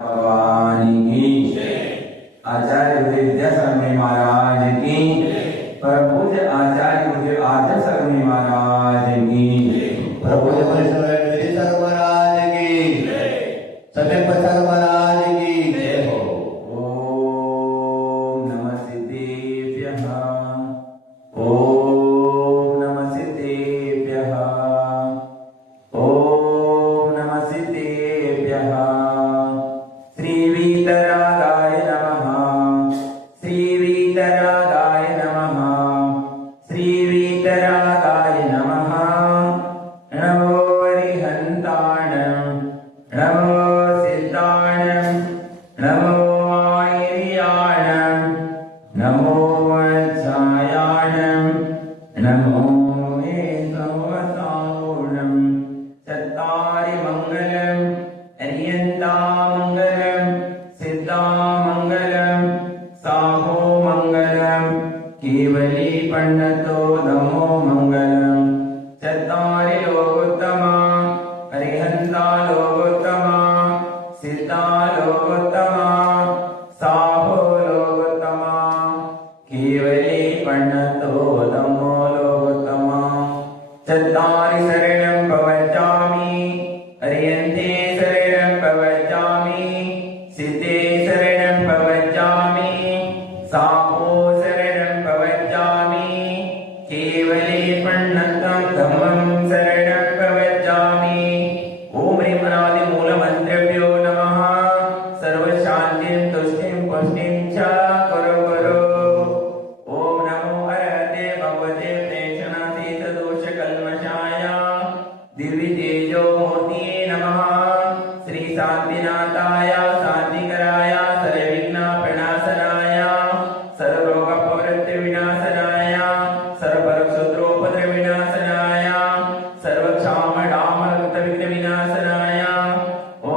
भगवान की आचार्य उदय विद्यासागर महाराज की परम पूज्य आचार्य उदय आदर्श सागर महाराज की परम पूज्य विद्यासागर महाराज की सम्यक प्रसाद महाराज की जय हो। ओम नमः सिद्धेभ्यः ओम नमः सिद्धेभ्यः ओम नमः सिद्धेभ्यः श्री वीतरागाय नमः श्री वीतरागाय नमः श्री वीतरागाय नमः नमो हरिहन्ताणं नमो सिद्धाणं नमो आयर्याणं नमो वत्सायाणं नमो एकवसावणं चत्तारि मङ्गलम् अर्यन्तामङ्गलम् सिद्धामङ्गलम् साहो मङ्गलम् केवली पण्डतो नमो मङ्गलम् चत्तारि लोकोत्तमा अर्यन्ता लोकोत्तमा सिद्धा लोकोत्तमा साहो लोकोत्तमा केवली पण्डतो नमो लोकोत्तमा चत्तारि शरणं प्रवचामि अर्यन्ते शरणं प्रवचामि सिद्धे शरणं प्रवचामि साहो शरणं प्रवचामि केवले पण्डतं धम्मं शरणं प्रवचामि ॐ ह्रीं अनादिमूलमन्त्रेभ्यो नमः सर्वशान्तिं तुष्टिं पुष्टिं च कुरु ॐ नमो हरते भगवते प्रेषणातीतदोषकल्मषाय दिव्यतेजो मूर्तिये नमः श्री शान्तिनाथाय शान्तिकराय सर्वविघ्नप्रणाशनाय सर्वरोगपौरत्वविनाशनाय सर्वशत्रुपद्रविनाशनाय सर्वक्षामडामरक्तविघ्नविनाशनाय ॐ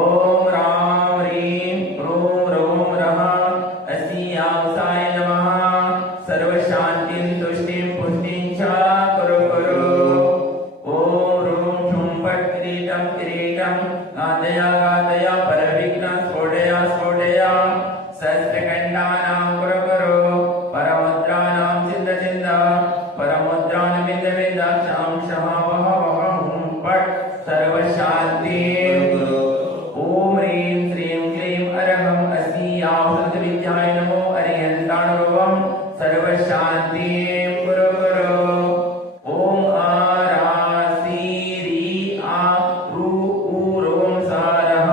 रां ह्रीं ह्रूं ह्रौं रः अस्यावसाय नमः सर्वशान्तिं तुष्टिं पुष्टिं च कुरु ॐ ह्रूं ह्रूं फट् किरीटं किरीटं गादय परविघ्नं स्फोटय सहस्रखण्डानां कुरु परमुद्राणां चिन्द परमुद्रान् विन्द क्षां शः वः हुं फट् सर्वशान्तिं ॐ ह्रीं श्रीं क्लीं अरहं अस्यावसृतविद्याय नमो अर्यन्ताणुरूपं सर्वशान्तिं कुरु ॐ आरासीरी आ रू ऊ रों सारः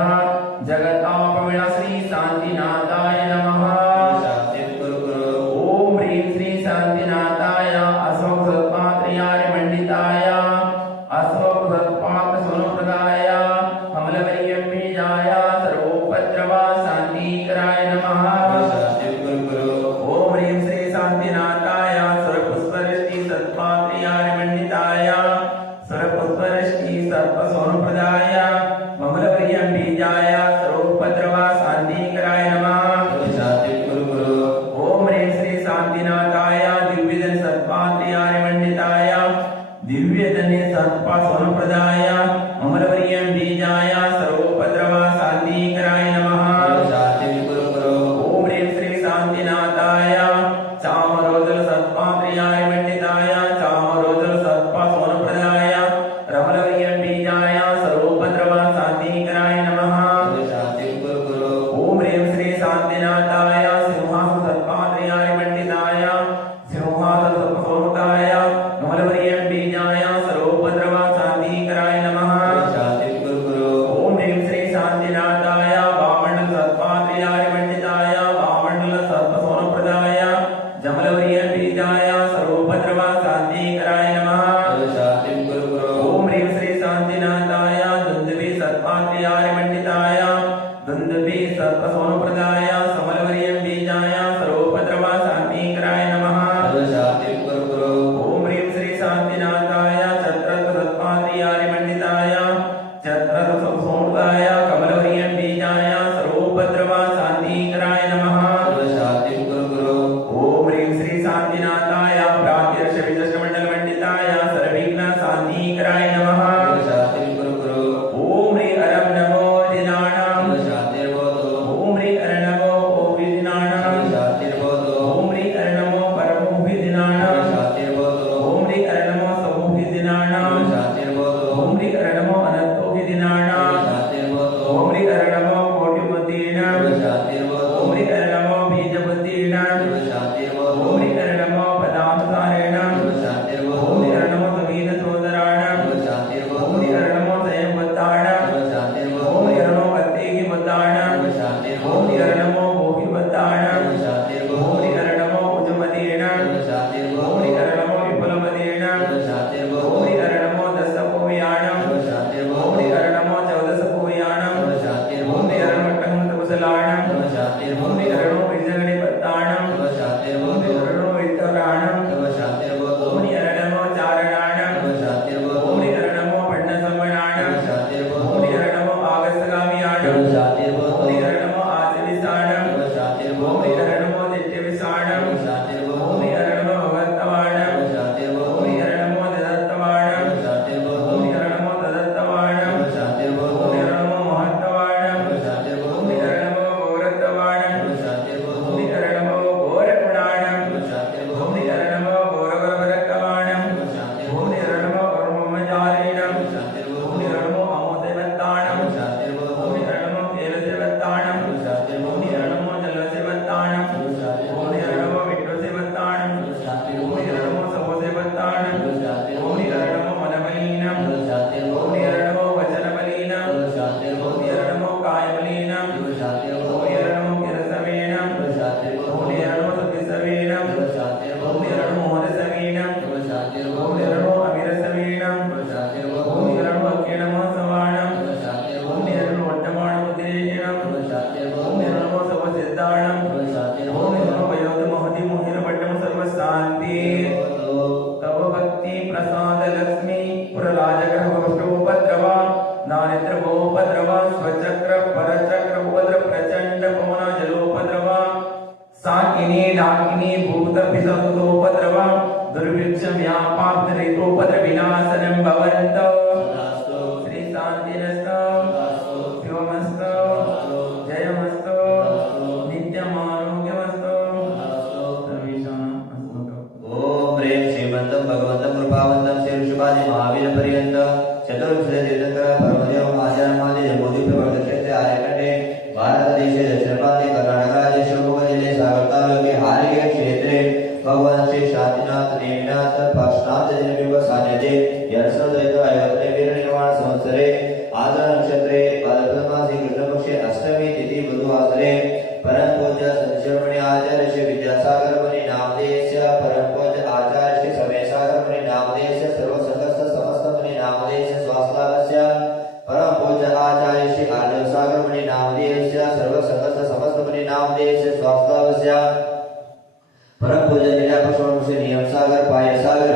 जगतापविनाश्री शान्तिनाथाय नमः ॐ ह्रीं श्री शान्तिनाथाय अशोकसत्पात्र्यार्यमण्डिताय अशोकसत्पात्रसोनप्रदाय कमलवर्यं बीजाय सर्वोपद्रवा शान्तिकराय नमः ॐ ह्रीं श्री शान्तिनाथाय सर्वपुष्पवृष्टि सत्पात्र्यार्यमण्डिताय सर्वपुष्पवृष्टि सर्वसोनप्रदाय कमलवर्यं बीजाय सर्वोपद्रवा शान्तिकराय नमः ॐ ह्रीं श्री शान्तिनाथाय दिव्यधन सत्पात्र्यार्यमण्डिताय दिव्यधने सत्पासोनप्रदाय कमलवर्यं बीजाय सर्वोपद्रवा शान्तिकराय नमः ॐ ह्रीं श्री शान्तिनाथाय चामरोदल सत्पात्र्यार्यमण्डिताय चामरोदल सत्पासोनप्रदाय रमलवर्यं बीजाय सर्वोपद्रवा शान्तिकराय नमः ॐ ह्रीं श्री शान्तिनाथाय सिंहासन सत्पात्र्यार्यमण्डिताय सिंहासन सत्पसोनकाय कमलवर्यं बीजाय सर्वोपद्रवा शान्तिकराय नमः ॐ ह्रीं श्री शान्तिनाथाय वामण्डल सत्पात्र्यार्यमण्डिताय वामण्डल सत्पसोनप्रदाय जमलवर्यं बीजाय सर्वोपद्रवा शान्तिकराय नमः ॐ ह्रीं श्री शान्तिनाथाय दुन्दुभि सत्पात्र्यार्यमण्डिताय दुन्दुभि सत्पसोनप्रदाय समलवर्यं बीजाय सर्वोपद्रवा शान्तिकराय नमः ॐ ह्रीं श्री शान्तिनाथाय छत्रत्र सत्पात्र्यार्यमण्डिताय छत्रत्र सत्पसोनप्रदाय कमलवर्यं बीजाय सर्वोपद्रवा शान्तिकराय नमः ॐ ह्रीं श्री शान्तिनाथाय प्राप्तिरक्षविदशमण्डलमण्डिताय सर्वविघ्न शान्तिकराय नमः ॐ ह्रीं अरं नमो दिनानां शान्तिर्भूतानां ओम निरनमो भूमिवतानां ओम निरनमो उजमदीनां ओम निरनमो विपुलमदीनां ओम निरनमो दशभूयानां ओम निरनमो चौदशभूयानां ओम निरनमट्टकुशलानां ओम निरनमो विजयगणपतानां ओम निरनमो वितराणां ओम निरनमो चारणानां ओम निरनमो पण्डसमनानां ओम निरनमो आगसगामियानां ओम निरनमो आचरिसानां ओम निरनमो दिट्यविसानां ओम निरनमो भगवत्तवानां ओम निरनमो ददत्तवानां ओम निरनमो तदत्तवानां ओम निरनमो महत्तवानां ओम निरनमो गौरत्तवानां ओम निरनमो गौरगुणानां ओम निरनमो गौरगुणवरत्तवानां ओम निरनमो कर्ममजालिनां ओम निरनमो अमोदेवत्तानां ओम निरनमो केलसेवत्तानां ओम निरनमो जलसेवत्तानां ओम निरनमो विष्णुसेवत्तानां ओम निरनमो सवसेवत्तानां ओम निरनमो मनबलीनां ओम निरनमो वचनबलीनां ओम निरनमो कायबलीनां ओम निरनमो किरसवेनां ओम निरनमो सतिसवेनां ओम निरनमो हरसवेनां ओम निरनमो अविरसवेनां ओम निरनमो अक्किणमो सवानां ओम निरनमो वट्टमाणमुद्रेणां ओम निरनमो सवसिद्धाणां ओम निरनमो वयोधमोहति मोहिरपट्टम सर्वशान्ति तव भक्ति प्रसाद लक्ष्मी पुरराजग्रह वष्टोपद्रवा दारिद्र्योपद्रवा स्वचक्र परचक्र उपद्रव प्रचंड पवन जलोपद्रवा साकिनी डाकिनी भूत पिशाचोपद्रवा दुर्भिक्ष व्यापाद्रितोपद्रव विनाशनं भवन्तु श्री शान्तिरस्तु शिवमस्तु जयमस्तु नित्यमारोग्यमस्तु सर्वेषाम् अस्मत् ओम प्रेम श्रीमंतम भगवंतम कृपावंतम श्री ऋषभादि महावीर पर्यंत चतुर्विंशति तीर्थंकर परमदेव आचार्य महादेव जम्बूद्वीप प्रवर्तक क्षेत्र आर्यखंडे भारत देशे दक्षिण प्रांते कर्नाटक राज्य शिवमोगा जिल्हे सागर तालुके हारगे क्षेत्रे भगवान श्री शांतिनाथ नेमिनाथ पार्श्वनाथ जन्मविव सान्निध्ये 2050 वीर निर्वाण संवत्सरे आद्र नक्षत्रे भाद्रपदमासे कृष्णपक्षे अष्टमी तिथि बुधवासरे परम पूज्य संशयमणि आचार्य श्री विद्यासागर मुनि नामधेयस्य परम पूज्य आचार्य श्री समेसागर मुनि नामधेयस्य सर्वसंगस्थ समस्त मुनि नामधेयस्य स्वास्थ्यस्य परम पूज्य आचार्य श्री आर्यसागर मुनि नामधेयस्य सर्वसंगस्थ समस्त मुनि नामधेयस्य स्वास्थ्यस्य परम पूज्य निरापक्षण श्री नियम सागर पाय सागर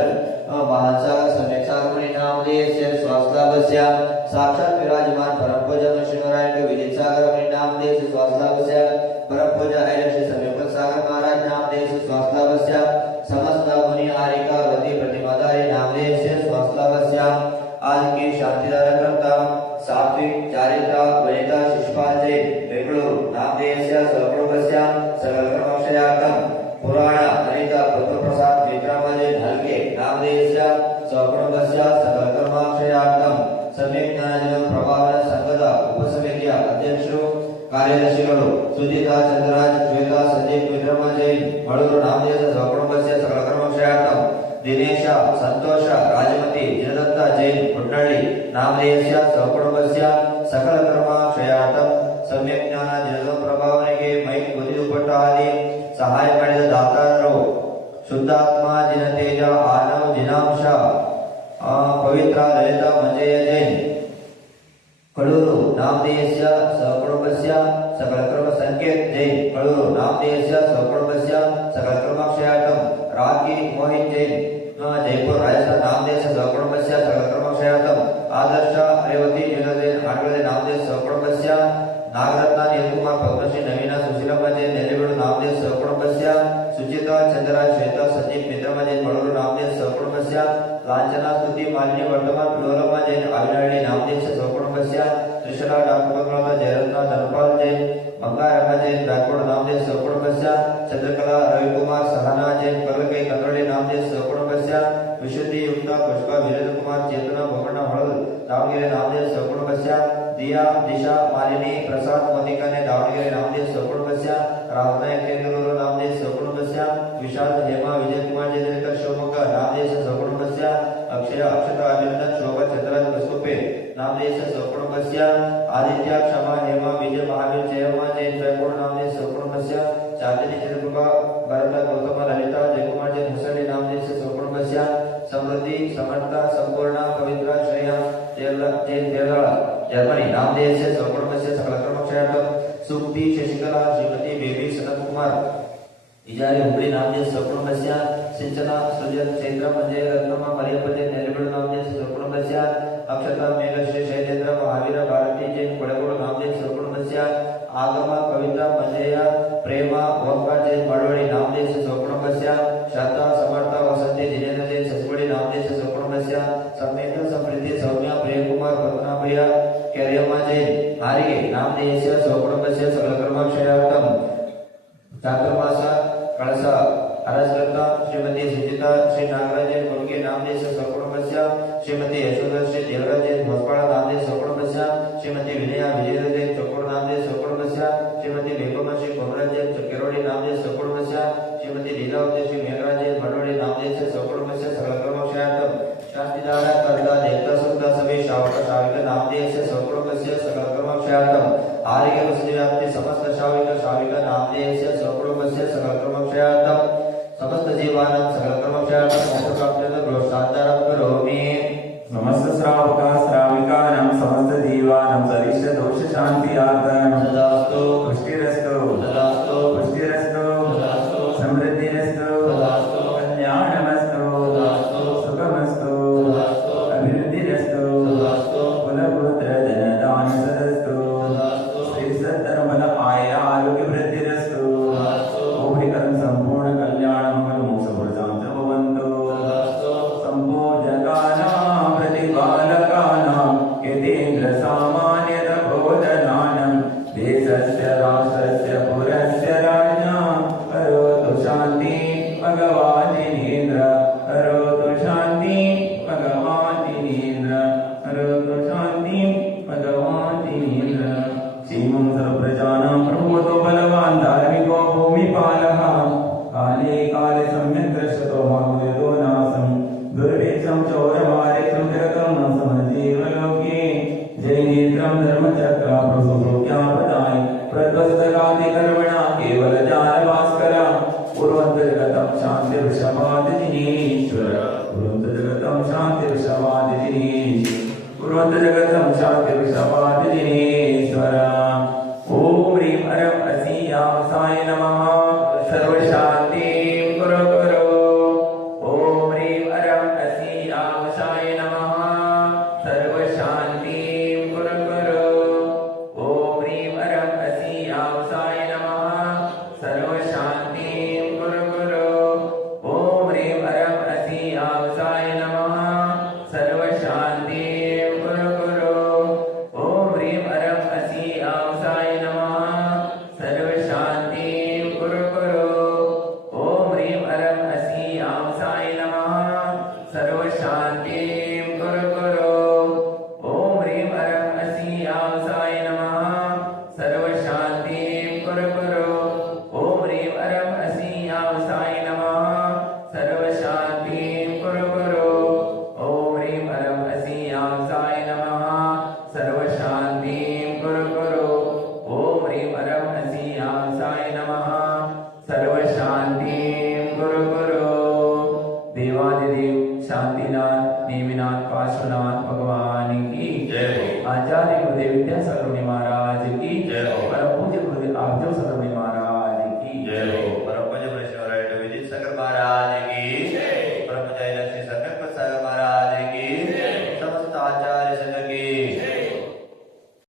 महान सागर सम्यक सागर मुनि नामधेयस्य स्वास्थ्यस्य साक्षात विराजमान परम पूज्य नरसिंहनारायण विदित सागर मुनि नामधेयस्य स्वास्थ्यस्य परम पूज्य आर्य श्री सम्यक सागर महाराज नामधेयस्य स्वास्थ्यस्य समस्त मुनि आरिका वृद्धि प्रतिमाधारी नामधेयस्य स्वास्थ्यस्य आज की शांतिदायक करता सात्विक चारित्रा वनिता शिष्यपाल जय बेंगळूरू नामधेयस्य स्वकुटुंबस्य सकल कर्मक्षयार्थम पुराण अनिता पुत्रप्रसाद मित्रामजे ढलके नामधेयस्य स्वकुटुंबस्य सकल कर्मक्षयार्थम सम्यक ज्ञानजन प्रभावन संघದ ಉಪಸಮಿತಿಯ ಅಧ್ಯಕ್ಷರು ಕಾರ್ಯದರ್ಶಿಗಳು ಸುಜಿತಾ ಚಂದ್ರರಾಜ್ ಶ್ವೇತಾ ಸಂದೀಪ್ ಮಿತ್ರಮಜೆ ಮಳೂರು ನಾಮಧೇಯस्य ಸ್ವಕುಟುಂಬस्य सकल कर्मक्षयार्थम दिनेश संतोष राजमती जिनदत्त जैन पुट्नಳ್ಳಿ नामधेयस्य स्वकुटुंबस्य सकल कर्मक्षयार्थम सम्यक ज्ञाನ ಜನರ ಪ್ರಭಾವನೆಗೆ ಮೈಕ್ ಬದಿದುಪಟ್ಟ ಆದಿ ಸಹಾಯ ಮಾಡಿದ ದಾತಾರರು ಶುದ್ಧಾತ್ಮ ಜಿನತೇಜ ಆನವ್ ಜಿನಾಂಶ ಪವಿತ್ರ ಲಲಿತಾ ಮಂಜಯ್ಯ ಜೈನ್ कळूरु नामधेयस्य स्वकुटुंबस्य सकल कर्म संकेत जैन कळूरु नामधेयस्य स्वकुटुंबस्य सकल कर्मक्षयार्थम रागी मोहित जैन जयपुर राजस्थान नामधेयस्य स्वकुटुंबस्य सकल कर्मक्षयार्थम आदर्श रेवती जैन आडवे नामधेयस्य स्वकुटुंबस्य नागरत्न नीलकुमार पद्मश्री नवीन सुशीलम्मा जैन नेल्लिगोಡು नामधेयस्य स्वकुटुंबस्य सुचिता चंद्रा श्वेता संदीप मित्रम्मा जैन मळूरु नामधेयस्य स्वकुटुंबस्य लांछना स्तुति मालिनी वर्तमान लोलम्मा जैन आविनहಳ್ಳಿ नामधेयस्य स्वकुटुंबस्य त्रिशला डाक्टर जयरत्न धनपाल जैन मंगारम्मा जैन रायकोड नामधेयस्य स्वकुटुंबस्य चंद्रकला रविकुमार सहना जैन कलके कंदोळी नामधेयस्य स्वकुटुंबस्य विशुद्धि युक्त पुष्पा वीरेंद्र कुमार चेतना बोगಣ್ಣ ಹೊಳಲ್ दावणಗೆರೆ नामधेयस्य स्वकुटुंबस्य दिया दिशा मालिनी प्रसाद मोतिकाने दावणಗೆರೆ नामधेयस्य स्वकुटुंबस्य रामनायक केंद्रೂರು नामधेयस्य स्वकुटुंबस्य विशाल हेमा विजय कुमार जयदेकर शिवमोग्ग नामधेयस्य स्वकुटुंबस्य अक्षय अक्षता अभिनंदन शोभा चंद्रराज बसुपे नामधेयस्य स्वकुटुंबस्य आदित्य क्षमा हेमा विजय महावीर जयमा जैन जयपूर्ण नाम से स्वकुटुंबस्य चांदनी चित्रकृपा भरत गौतम ललिता जयकुमार जैन हसले नाम से स्वकुटुंबस्य समृद्धि समर्थ संपूर्ण पवित्र श्रेय जैन देवला जर्मनी नाम से स्वकुटुंबस्य सकल कर्मक्षयार्थम सुक्ति शशिकला श्रीमती बेबी सनत कुमार इजारी हुबली नाम से स्वकुटुंबस्य सिंचना सुजन चैत्र मंजय रत्नमा मरियपति नेलबेड़ नाम से स्वकुटुंबस्य अक्षता मेघश्री शैलेंद्र महावीर भारती जैन कोड़गोड़ नाम से स्वकुटुंबस्य आगम कविता मंजय प्रेम ओंकार जैन मड़वड़ी नाम से स्वकुटुंबस्य शांता समर्थ वसंती जिनेन्द्र जैन ससवड़ी नाम से स्वकुटुंबस्य सम्मेत समृद्धि सौम्य प्रेम कुमार पद्मनाभय केरियम्मा जैन हारिगे नाम से स्वकुटुंबस्य सकल कर्मक्षयार्थम चातुर्मास कलश अरस्कृता श्रीमती सुजिता श्री नागराज मुनगे नाम से स्वकुटुंबस्य श्रीमती यशोदा श्री देवराज भोसपाड़ नाम से स्वकुटुंबस्य श्रीमती विनया विजय चकोड़ नाम से स्वकुटुंबस्य श्रीमती लेपम श्री कोमराज केरोड़ी नाम से स्वकुटुंबस्य श्रीमती लीलावती श्री मेघराज मड़वड़ी नाम से स्वकुटुंबस्य सकल कर्मक्षयार्थम शांतिदारा कर्ता देवता सुता सभी श्रावक श्राविक नाम से स्वकुटुंबस्य सकल कर्मक्षयार्थम आर्य वसति व्याप्ति समस्त श्राविक श्राविक नाम से स्वकुटुंबस्य सकल कर्मक्षयार्थम समस्त जीवानां सकल कर्मक्षयार्थम मोक्ष प्राप्त्यर्थं गृहस्थान्तरं करोमि समस्त श्रावका श्राविकानां समस्त जीवानां सरिष्ठ दोष शान्तियार्थं तदास्तु पुष्टिरस्तु तदास्तु पुष्टिरस्तु तदास्तु समृद्धिरस्तु तदास्तु कल्याणमस्तु तदास्तु सुखमस्तु तदास्तु अभिवृद्धिरस्तु तदास्तु कुलपुत्र जनदान सदस्तु तदास्तु श्री सद्धर्मल आय आरोग्य वृद्धिरस्तु तदास्तु कर्म संपूर्ण कल्याण मंगल मोक्ष प्रशांत भवन्तु संभोजकानां प्रतिपालकानां यतेन्द्र सामान्य तपोधनानां देशस्य राष्ट्रस्य पुरस्य राज्ञां करोतु शान्ति भगवान् जिनेन्द्र करोतु शान्ति भगवान् जिनेन्द्र करोतु शान्ति भगवान् जिनेन्द्र श्रीमं सर्वप्रजानां प्रभुतो बलवान् धार्मिको भूमिपालः काले काले सम्यक् दृष्टतो मामुदो नासं दुर्भिक्षं चौरमारिचं जगतं न समजीव लोके जयनेत्रं धर्मचक्र प्रसुभ्यापदाय प्रद्वस्तकाति कर्मणा केवल जानभास्कर पूर्वन्तर्गतं शान्तिर्षमादिनीश्वर पूर्वन्तर्गतं शान्तिर्षमादिनीश्वर पूर्वन्तर्गतं शान्तिर्षमादिनीश्वर ओम ह्रीं हरं असि यावसाय नमः सर्वशान्तिं कुरु कुरु ओम ह्रीं हरं असि यावसाय नमः सर्वशान्तिं कुरु कुरु ओम ह्रीं हरं असि यावसाय नमः सर्वशान्तिं कुरु कुरु ओम ह्रीं हरं असि यावसाय नमः सर्वशान्तिं कुरु कुरु ओम ह्रीं हरं असि यावसाय नमः सर्वशान्तिं कुरु कुरु ओम ह्रीं हरं असि यावसाय नमः सर्वशान्तिं कुरु कुरु ओम ह्रीं हरं असि यावसाय नमः सर्वशान्तिं कुरु कुरु ओम ह्रीं हरं असि यावसाय नमः सर्वशान्तिं कुरु कुरु ओम ह्रीं हरं असि यावसाय नमः सर्वशान्तिं कुरु कुरु ओम ह्रीं हरं असि यावसाय नमः सर्वशान्तिं कुरु कुरु देवादिदेव शांतिनाथ नेमिनाथ पार्श्वनाथ भगवान की जय हो। आचार्य गुरुदेव विद्यासागर